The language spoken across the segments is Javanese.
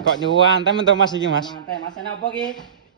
Kok nyuwantem to Mas iki Mas? Mantai Mas, enak apa ki?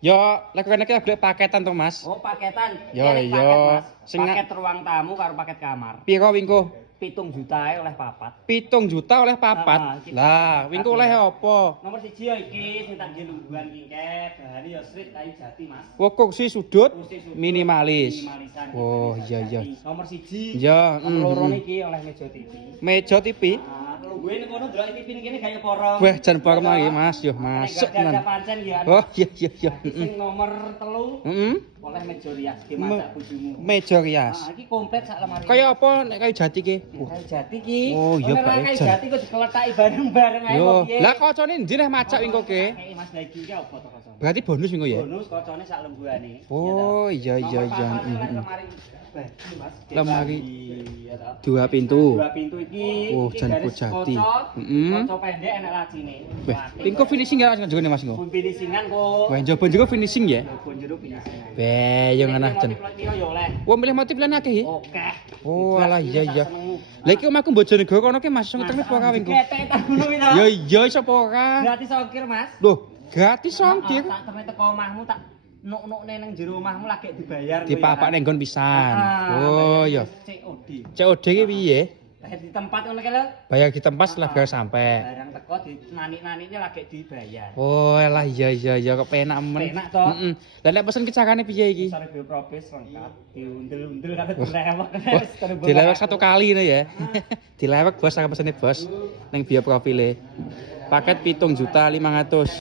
Yo, lek kene iki golek paketan to Mas. Oh, paketan. Yo, Ini yo. paket, Mas. Sing Paket ruang tamu karo paket kamar. Piro wingko? 7 juta oleh papat. 7 juta oleh Ah, papat. iki Lah, wingko oleh apa? Nomor 1 ya iki sing tak nggih lungguhan kingket, bahane ya street kayu jati, Mas. Kursi sudut Kursi sudut, minimalis. minimalisan, Oh, kayu iya iya. jati. Nomor 1. Ya, Nomor loro niki oleh meja TV. Meja TV. Ah, lungguhe ning kono delok TV ning kene gaya porong. Wah, jan bareng lagi Mas, yo masuk Nang tenan. pancen ya. Oh, iya iya iya. Sing nomor 3 Heeh. oleh meja rias ki masak bojomu. Meja rias. Ah, iki komplit sak lemari. Kaya apa nek kayu jati ki? Kayu jati ki. Oh, iya, Pak Kayu Ejan. jati kok dikeletaki bareng-bareng ae Yo, kok piye. lah kocone ndi nek macak wingko ki? Kayak Mas lagi ki apa to kocone? Berarti bonus wingko ya? Bonus kocone sak lembuane. Oh, iya iya iya. Lemari baju Mas. Lemari. Ya toh. Dua pintu. Dua pintu iki. Oh, iki jan garis Kojati. kaca, Heeh. kaca pendek enak lacine. Weh, wingko finishing ya Mas njogone Mas wingko. Pun finishingan kok. Wah, njaba njero finishing ya. Pun jero finishingan. Be, yo nganah jen. Motif-motif ya oleh. Wah, milih motif lan akeh iki. Oke. Oh, alah iya iya. Lah iki omahku Bojonegoro kono ki Mas, sing ngetemi apa wingko? Ketek tak ngono kuwi to. Ya iya iso apa ora? Gratis ongkir, Mas. Loh, gratis ongkir. Tak temen teko omahmu tak nuk-nukne ning jero omahmu lagi dibayar. Dipapak ning nggon pisan. Oh, iya. COD. COD ki piye? Bayar di tempat ngono ki lho. Bayar di tempat setelah bayar sampai. Barang teko di nanik-naniknya lagi dibayar. Oh, alah iya iya iya kok penak men. Penak toh. Heeh. Lah nek pesen ki carane piye iki? Sare biopropis lengkap, diundel-undel karo dilewek. Dilewek satu kali nih ya. Dilewek bos, aku pesene bos. Ning bio profile. Paket 7.500.000.